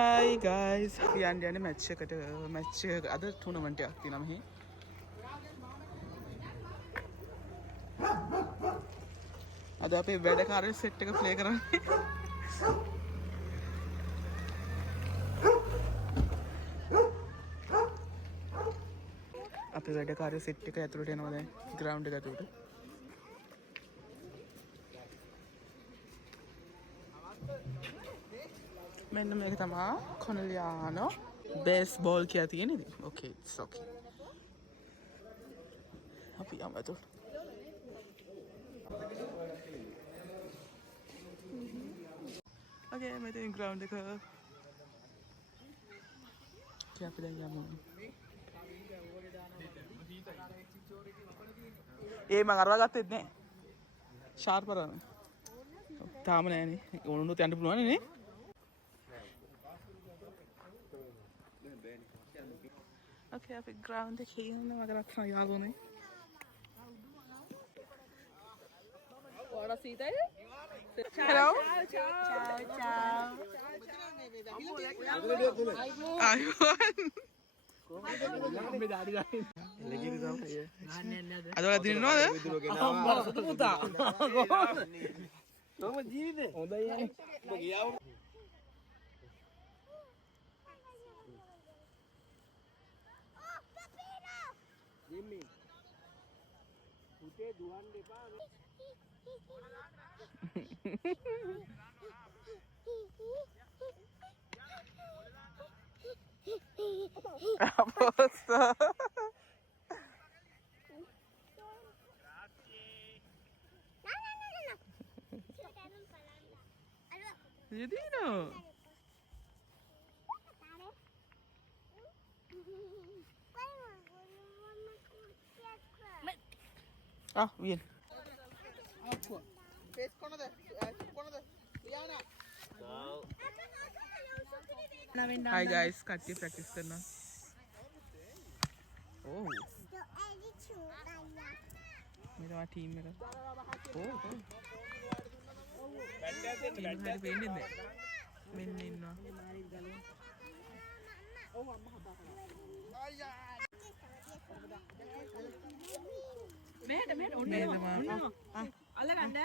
Hi guys, අපි යන්නේ match එකට. මැච් එක අද ටූර්නමන්ට් එකක් තියෙනවා මෙහි. අද අපේ වැඩකාරයෝ සෙට් එක ප්ලේ කරන්නේ. අපේ වැඩකාරයෝ සෙට් එක ඇතුළට එනවා දැන් ග්‍රවුන්ඩ් එක ඇතුළට. මෙන්න මේක තමයි කොනලියානෝ බේස්බෝල් කියලා තියෙන ඉතින්. ඕකේ ඉට්ස් ඕකේ. අපි යමු ඇතුළට. ඕකේ මෙතන ග්‍රවුන්ඩ් එක. අපි දැන් යමු. ඒ මම අරවා ගත්තෙත් නෑ. ෂාර්ප් කරන. තාම නෑනේ. ඕනුනොත් යන්න පුළුවන් නේ. Okay, අපි ground එකේ ඉන්නවා කරත් යාළුවනේ. What is it? Hello. Ciao, ciao. අදවල දිනනවද? අම්මා පුතා. කොහොමද ජීවිතේ? හොඳයි යන්නේ. ඔබ ගියා Jimmy. Putih duan deh pak. Apa? Jadi no. Ah, win. Hi guys, කට්ටිය ප්‍රැක්ටිස් කරනවා. Oh. මේ තමයි ටීම් එක. Oh. ටීම් එක හරි පේන්නේ නැහැ. මෙන්න ඉන්නවා. මෙහෙට ඔන්න අල්ලගන්න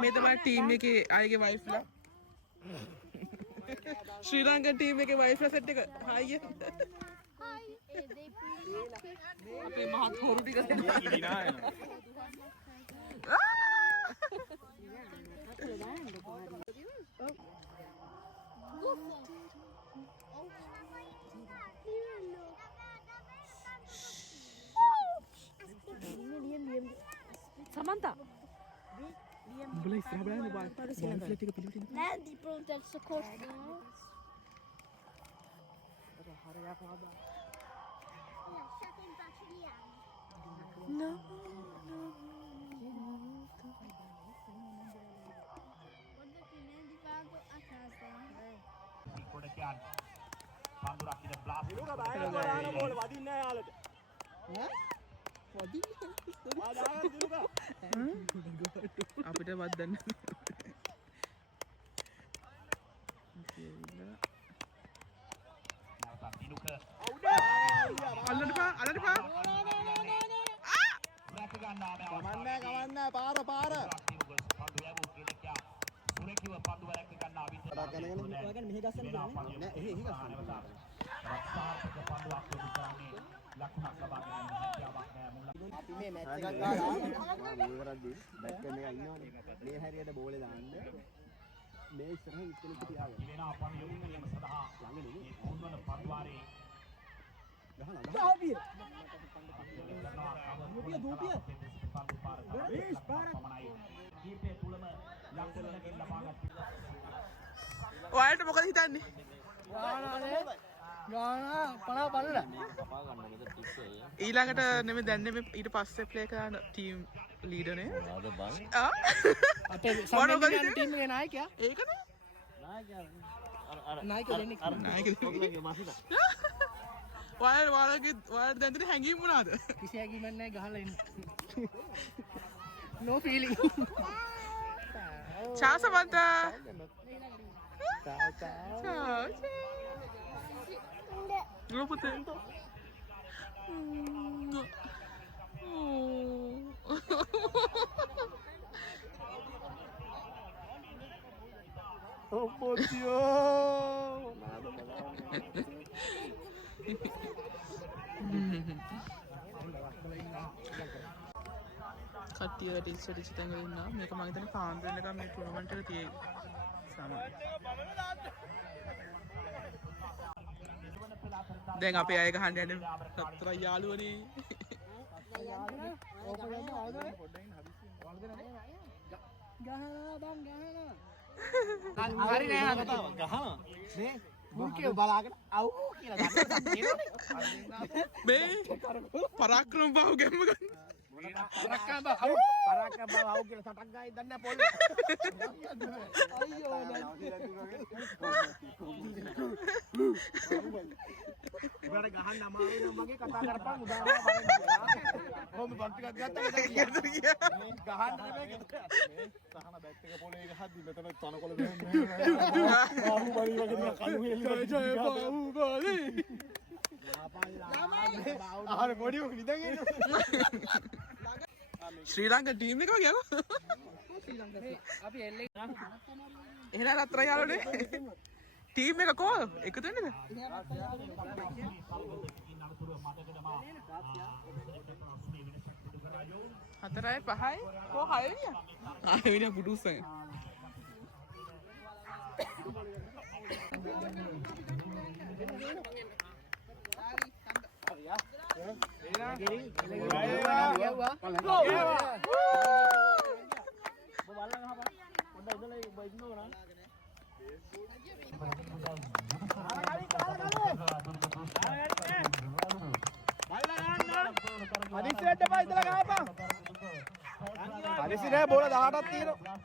මේ තමයි ටීම් එකේ අයගේ වයිෆ්ලා ශ්‍රී ලංකන් ටීම් එකේ වයිෆ්ලා සෙට් එක හායි අපේ මහත් හොරු ටික දිනා යනවා Samantha. Boleh istirahat berapa bal? Bal flat tiga puluh ini. Nanti protes sekor. No. අපිට වදන්න අල්ලන්න පාර පාර සුරේකිව පන්දු වලක් ගන්න අවිතර ඔයගන් මෙහි ගස්සන්න නෑ එහි ගස්සන්න රක්ෂාත්මක පන්දුවක් යොමු කරන්නේ ලකුණක් ලබා ගැනීම හැකියාවක් නෑ මුල අපි මේ මැච් එකක් ගාලා මම කරද්දි බැට් කරන එක ඉන්නවනේ මේ හැරියට බෝලේ දාන්න මේ ඉස්සරහින් ඉක්කලෙක තියාගන්න වෙනා පන්දු යොමු කිරීම සඳහා ළඟදී මේ තුන්වන පන්දුවාරේ ගහනවා Javier. දූපිය පන්දු පාර පමණයි කීපය තුලම ලකුණකින් ලබාගත් ඔයාලට මොකද හිතන්නේ? පලා බලලා. ඊළඟට නෙමෙයි දැන් නෙමෙයි ඊට පස්සේ ප්ලේ කරන ටීම් ලීඩර් නේ. ආද බං ආ අපේ සම්මේලන ටීම් එකේ නායකයා. ඒකනේ. නායකයා නායක දෙන්නෙක්. නායක ඔයගොල්ලෝගේ මාසිත ඔයාලට දැන් තියෙන හැංගීම් මොනවාද? කිසි හැකියාවක් නැහැ ගහලා එන්න. No feeling. Ciao Samantha. Ciao, ciao. Ciao. Ciao. Dulu putih. Oh, Potio. කට්ටිය ටිස් තැන් වල ඉන්නවා. මේක මම හිතන්නේ පාන්දර වෙනකම් මේ ටූර්නමන්ට් එක තියෙයි. සාමාන්‍ය. දැන් අපේ අය ගහන්න යන්නේ සතර යාළුවනේ. හරි නෑ කතාවක් ගහනවා. නේ මුර්කේ බලාගෙන අවු කියලා ගන්නවා. මේ පරාක්‍රම බහුව ගැම්ම ගන්න. පරක්කම් බව අවු පරාක්‍රම බව අවු කියලා සටක් ගායි දන්නේ පොල්. අයියෝ ඉබර ගහන්න අමාරු නම් වගේ කතා කරපන් උදාහරණ වරෙන්. කොහොම බන් ටිකක් ගත්තා ගහන්න නෙමෙයි. සහන බැට් එක පොලේ ගහද්දි මෙතන තනකොළ දෙන්නේ. ආහු බලි වගේ කණු හෙල්ලි. ජය බාහු බලි. ආහාර පොඩි උන් නිදන් එනවා. ශ්‍රී ලංකා ටීම් එක වගේ යකෝ. අපි එල්ලේ එහෙනම් අතර යාළුවනේ. ටීම් එක කෝ එකතු වෙන්නද? හතරයි පහයි කෝ හයවෙනිය? හයවෙනිය පුදුසෙන්. හදිසි නෑ බෝල 18ක් තියෙනවා.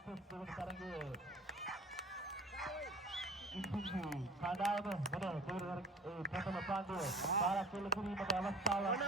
කඩාවම මොන ප්‍රථම පාන්දුව පාරක් කෙල්ල කිරීමට අවස්ථාවක්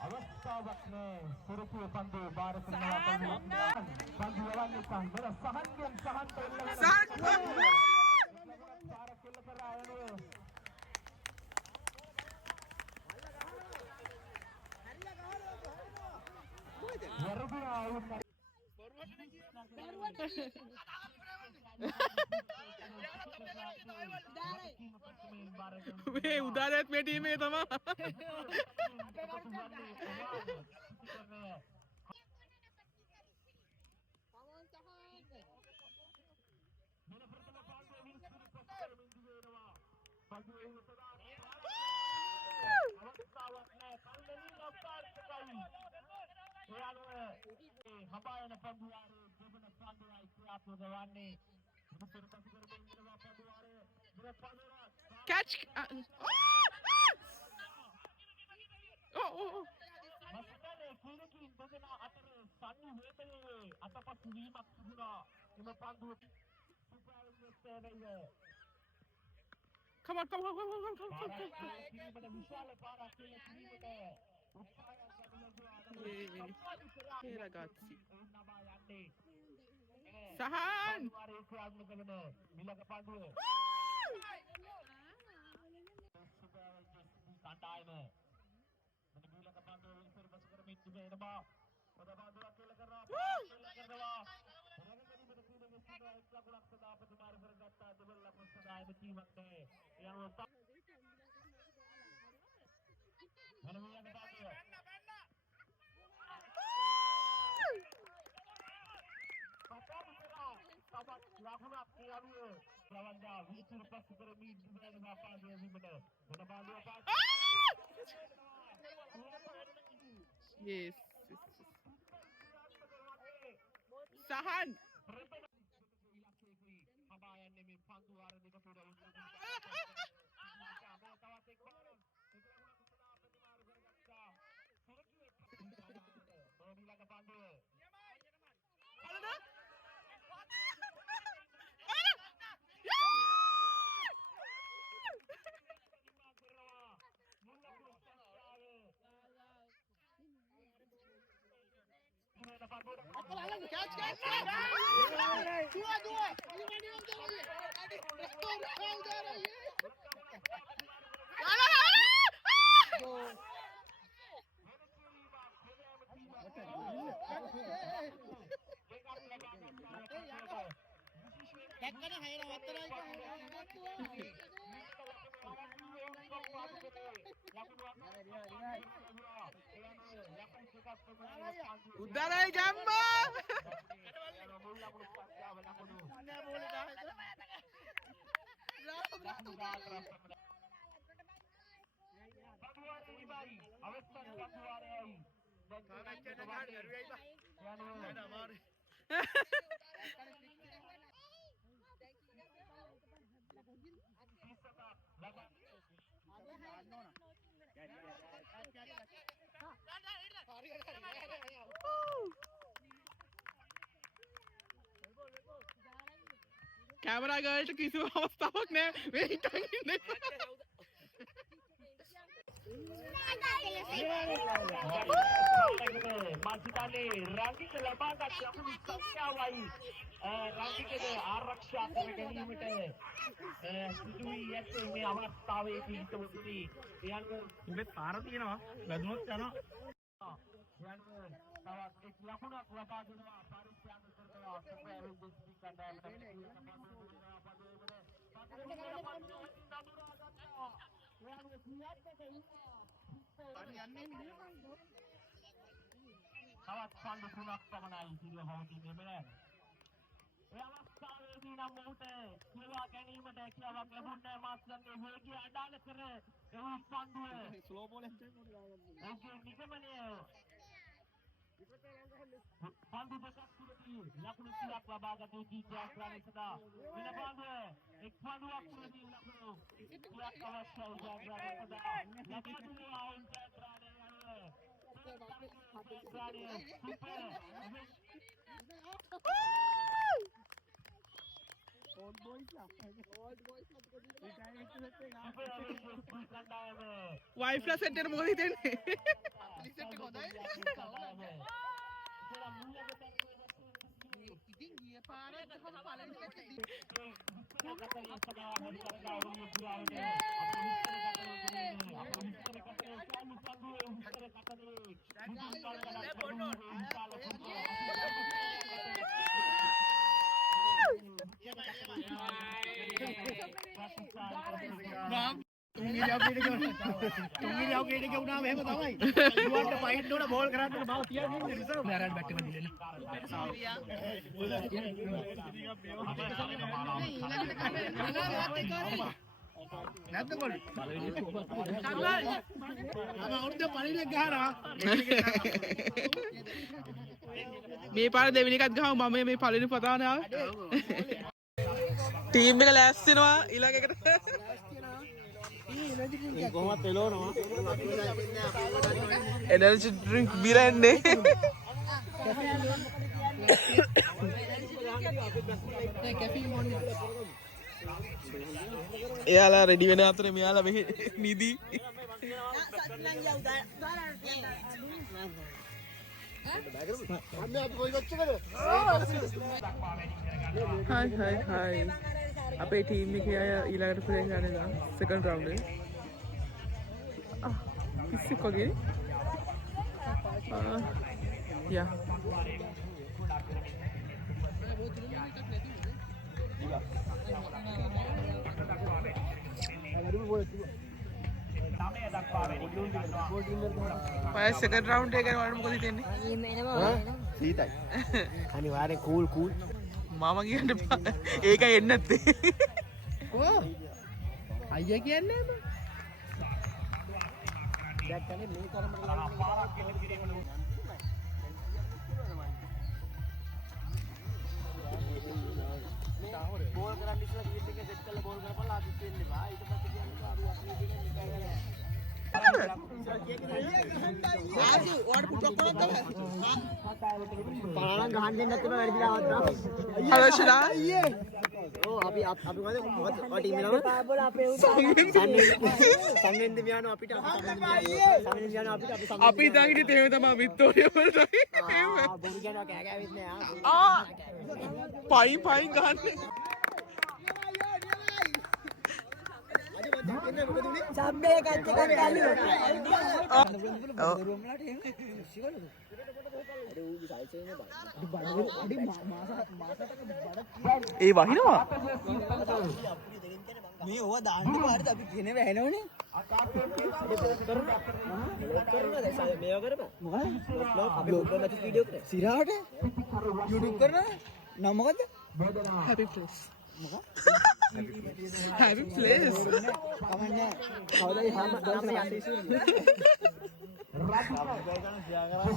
අවස්ථාවක් නෑ සුරකේ පන්දු බාර කරනවා පන්දු යවන්නේ සහන් පාරක් කෙල්ල කරා යනවා මේ උදාරයත් මේ ටීම් එක තමයි. හබායන පන්දුවාරේ දෙවන පන්දුවයි ක්‍රියාත්මක වන්නේ Catch! මස්තනේ කුලකින් දෙදෙන අතර සන්නු වේතයේ අතපත් වීමක් තිබුණා එම පන්දුව සුපර්වෙස්ටර්යේ Come on. විශාල පාරක් කියලා කිරීමට Hey ragazzi. නබා යන්නේ Sahan! වාරේ ක්‍රියාත්මක වෙන මිලක පන්දුව කණ්ඩායම මිලක පන්දුව විතර බස් කරමින් තිබෙනවා පොද පන්දුවක් කෙල කරනවා රගගරීමට ක්‍රීඩක විශ්වවිද්‍යාලය එක් ලකුණක් සදා ප්‍රතිමාර කරගත්තා දෙවල් ලකුණු සදායම ටීමක් නැහැ යනවා Rawanda විසිර පස් කරමින් ඉදිරියට පාදයේ වීමට මොන බාලුව පාස් Yes. Sahan. හබායන්නේ මේ පන්දු වාර දෙක තුර උන්වහන්සේ Udarai Gamba. Camera girl to kiss you off stomach ne. Wait a minute. මාසිතාලේ රංගික ලබාගත් යකුණු සංඛ්‍යාවයි රංගිකද ආරක්ෂා කර ගැනීමට සිදුවී ඇත්තේ මේ අවස්ථාවේදී හිතවතුනි එයන්ව උඹේ පාර තියෙනවා වැදුනොත් යනවා යන්න තවත් එක් ලකුණක් ලබා දෙනවා පරිත්‍යාග කරනවා සුපර් දෙස්පි කණ්ඩායමට තවත් පන්දු තුනක් පමණයි ඉතිරිව පවතින්නේ මෙලෙස. ඒ අවස්ථාවේදී නම් මොහොත කියලා ගැනීමට හැකියාවක් ලැබුණේ මාස්ලන්ගේ වේගය අඩාල කර ඒ පන්දුව ස්ලෝ බෝල් එකක් ඒකේ නිගමනය පන්දු දෙකක් තුරදී ලකුණු 30ක් ලබාගත යුතු ජයග්‍රහණය සඳහා වෙන පන්දුව එක් පන්දුවක් තුරදී ලකුණු 30ක් අවශ්‍යයි ජයග්‍රහණය සඳහා ලබා දුන්නේ ආයුධ ජයග්‍රහණය යනුව Wife la set එක මොකද හිතෙන්නේ? ඉතින් ගිය පාරත් කොහොම පළවෙනි තුන්වෙනි අවුරුද්දේ වුණාම එහෙම තමයි. යුවන්ට පයින්ට උන බෝල් කරන්න බව තියන්නේ රිසර්ව්. නෑරන් බැට් එක දිලෙන්න. නැද්ද ගෝල්? අවුරුද්දේ පළවෙනි එක ගහනවා. මේ පාර දෙවෙනි එකත් ගහමු මම මේ පළවෙනි පතාවනේ ආවේ. ටීම් එක ලෑස්ති වෙනවා ඊළඟ එකට. කොහොමද එළවනවා? Energy drink බීරන්නේ. එයාලා රෙඩි වෙන අතරේ මෙයාලා මෙහි නිදි. Hi. අපේ ටීම් එකේ අය ඊළඟට ප්ලේ කරනවා සෙකන්ඩ් රවුන්ඩ් එක. පිස්සෙක් වගේ. Yeah. ඔය සෙකන්ඩ් රවුන්ඩ් එක ගැන වලට මොකද හිතෙන්නේ? සීතයි. අනිවාර්යෙන් කූල්. මාම කියන්න එපා. ඒකයි එන්නේ නැත්තේ. ඕ අයියා කියන්නේ නෑ දැක්කනේ මේ තරමට පාරක් ගෙන්න කිරීම බෝල් කරන් ඉස්සලා විකට් එක සෙට් කරලා බෝල් කරපළා ආදිත් වෙන්න එපා. ඊට පස්සේ කියන්නේ අරු අපි කියන්නේ නිකන් ආදි ඔයාට පුටුවක් කරන්න තමයි. පාරක් ගහන්න දෙන්න නැත්නම් වැඩිලා ආවත්තා. අවශ්‍යලා අයියේ. ඔව් අපි මොකද ඔය ටීම් එකම බෝල අපේ උදා සංගෙන්ද මියානෝ අපිට අපි ඉඳන් ඉතින් තේම තමයි වික්ටෝරියා වලටයි. බොරු කියනවා කෑ කෑවෙත් නෑ පයින් ගන්න. සම්බේ කච්ච එකක් ඒ වහිනවා. මේ ඕවා දාන්න පාරට අපි කෙනෙක් වැහෙනවනේ. කරනවා දැන් මේව කරපන්. මොකද? අපි ඔක්කොම නැති වීඩියෝ කරේ. සිරාවට YouTube කරනවා. නම මොකද? Happy place. Happy place. කමන්නේ. කවදායි හැම දාම යන්නේ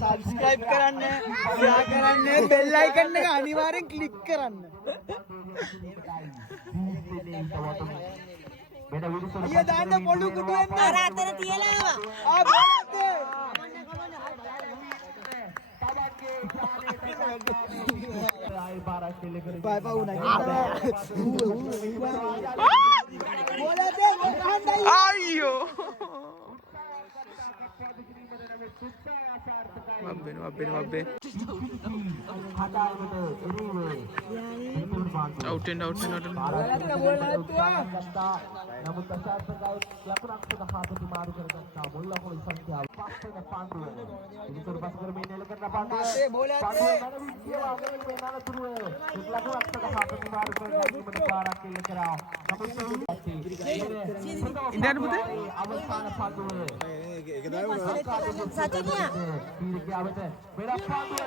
subscribe කරන්න, share කරන්න, bell icon එක අනිවාර්යෙන් click කරන්න. ඊය දාන්න පොළු කුඩු වෙන්න. අර අතර තියලා ආවා. ආ බලන්න. Bye bye una. අයියෝ. වබ්බේ. Out and out. නමුත් අසාර්ථකයි ලකුණක් සඳහා මාරු කරගත්තා මුල් ලකුණු සංඛ්‍යාව 5 වෙනි පාන්දුව. ඉදිරියට පස් කරමින් එල කරන පාන්දුව. ලකුණක් සඳහා මාරු කරගැනීමට පාරක් එල්ල කරා. ඉන්දියානු පුතේ අවසාන පාන්දුව. සචිනියා පීරිකාවට වෙනස් පාන්දුව.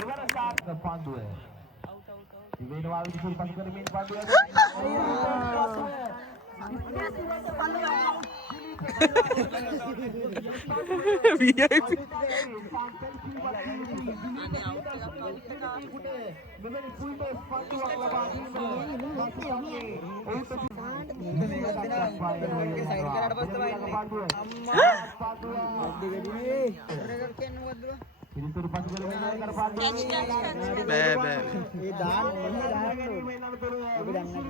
එවර සාර්ථක පාන්දුව. දිවෙනවා විදිහට පස් කරමින් පාන්දුව. VIP. මෙවැනි ෆුල් බේස් පාන්දුවක් ලබා ඉරිතුරු පසු කරගෙන කර පාන්දුව. බෑ. ඒ දාන්න මේ නමතර අපි දන්නේ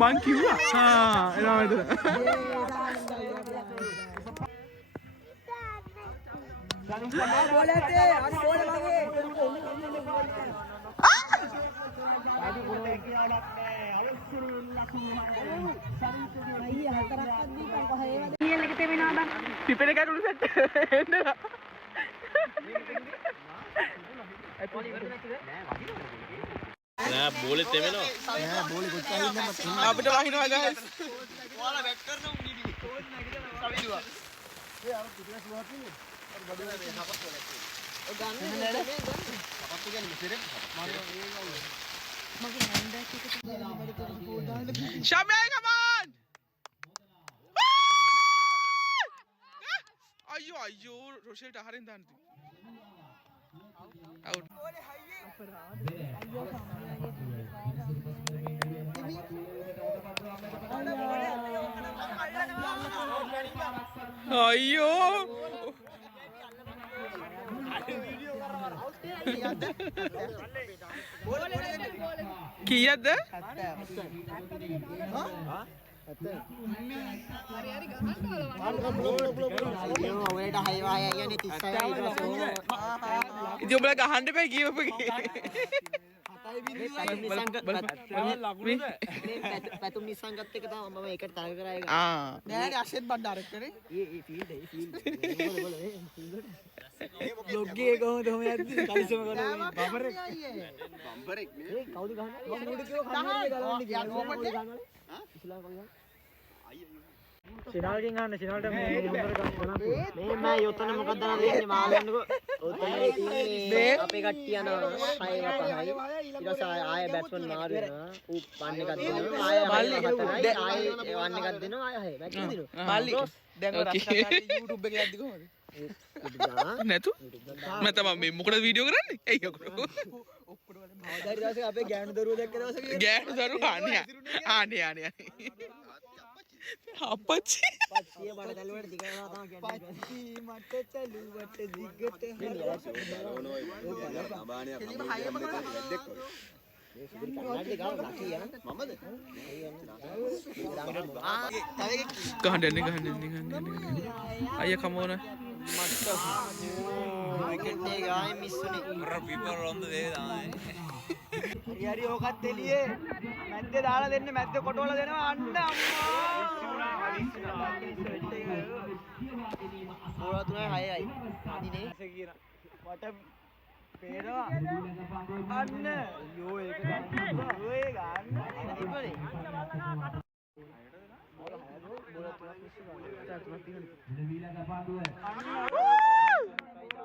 මං කිව්වා එනවා මෙතන. පිපෙන කඩුළු සෙට් එන්න. නෑ බෝලෙත් එමෙනවා. නෑ බෝලේ කොච්චර හින්දම අපිට වහිනවා guys. ඔයාලා බැක් කරන උන් ඉදි. ෆෝන් නැගිටලා සවිදුවා. ඒ අර පිටින සුවහක් ඉන්නේ. අර බඩේ හපත් වලක්. ඔය ගන්න නේද? හපත් කියන්නේ මෙතෙරේ මගේ හැන්ඩ්බැග් එක තියෙනවා බඩේ ෆෝන් දාන්න. Shamya, come on! අයියෝ රොෂෙල්ට අහරින් දාන්න. out. අයියෝ කීයද? ඉතින් උඹලා ගහන්න බෑ කියවපගේ. පැතුම් නිසංගත් එක තමයි මම ඒකට තරග කරා ඒක. නෑනේ අශෙත් බණ්ඩාරක් කරේ. ඒ ෆීල්ඩ් ඒ ෆීල්ඩ්. බ්ලොග් එක කොහොමද ඔහම යද්දි කලිසම කරනවා. බම්බරෙක්. බම්බරෙක් නේ. ඒ කවුද ගහන්නේ? මම උඩ කිව්ව කන්නේ ගලවන්නේ කියලා. හා? ඉස්ලාම් කවුද? සිනාල්ගෙන් අහන්න සිනාල්ට මේ හොඳට ගන්න. මේ මම යොතන මොකක්ද දෙන්නේ මාළන්නකෝ. ඔතන මේ අපේ කට්ටිය යනවා 6 5යි. ඊට පස්සේ ආය බැට්ස්මන් මාරු වෙනවා. ඌ වන් එකක් දෙනවා. ආය මල්ලි ආය වන් එකක් දෙනවා. ආය 6 බැට් දෙනවා. මල්ලි දැන් ඔය රස්කට් YouTube එකේ යද්දි කොහමද? නැතු මම තමයි මේ මොකටද වීඩියෝ කරන්නේ? එයි ඔක්කොම ආදාරි දවසේ අපේ ගෑනු දරුවෝ දැක්ක දවසේ ගෑනු දරුවෝ ආනේ අපච්චි පච්චිය මට තලුවට දිගනවා තමයි කියන්නේ. පච්චි මට තලුවට දිගට අබානිය කම්බේ වැද්දෙක් වගේ. මේ සිදුරි කන්නඩි ගාව ලකී යන මමද? ගහන්න අයියා කමෝන මට විකට් එක ආයේ මිස් උනේ. අර people on the way තමයි. හරි ඕකත් එළියේ මැද්දේ දාලා දෙන්න මැද්දේ කොටවල දෙනවා අන්න අම්මා. පොර 3යි 6යි. අදිනේ කියන මට පේනවා අන්න යෝ ඒක ගන්න. යෝ ඒක ගන්න. ඉතිපනේ.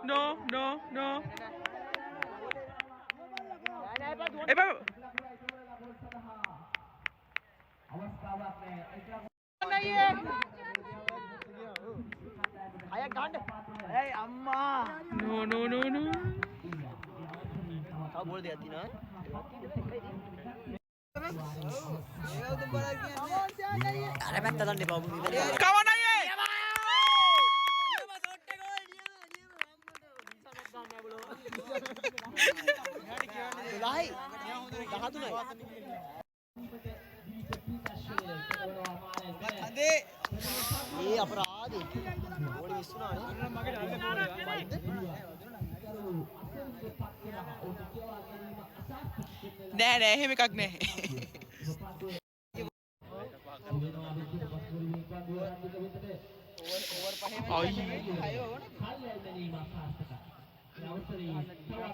no එපා අය ගන්න. ඒයි අම්මා. no තව බෝල් දෙකක් තියෙනවා. අර පැත්ත දාන්න එපා. කවන්න අයියේ ඒ අපරාධේ ගෝලි මිස් වුණානේ. නෑ එහෙම එකක් නෑ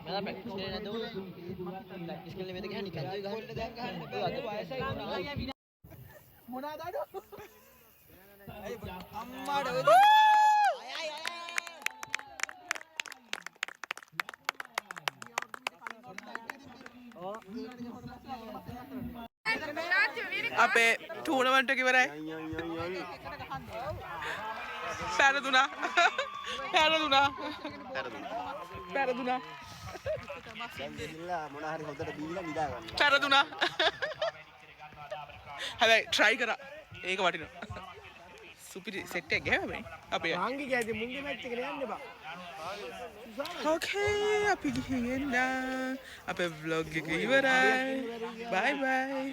මම ප්‍රැක්ටිස් කරේ නැද්ද උන්? ප්‍රැක්ටිස් කරලා මෙතන ගහන්නේ කන්දේ ගහන්න දැන් ගහන්න බෑ. වයසයි මොනවාද අඩෝ? අම්මාට ඔය අය අපේ ටූර්නමන්ට් එක ඉවරයි පැරදුනා මොන හරි හොඳට බීලා නිදා ගන්න. පැරදුනා හැබැයි try කරා ඒක වටිනවා සුපිරි සෙට් එකක් ගෑවේ අපේ ආංගික ඇදී මුංගේ මැච් එකට යන්න බා. ඕකේ අපි ගිහින් එන්න අපේ vlog එක ඉවරයි bye bye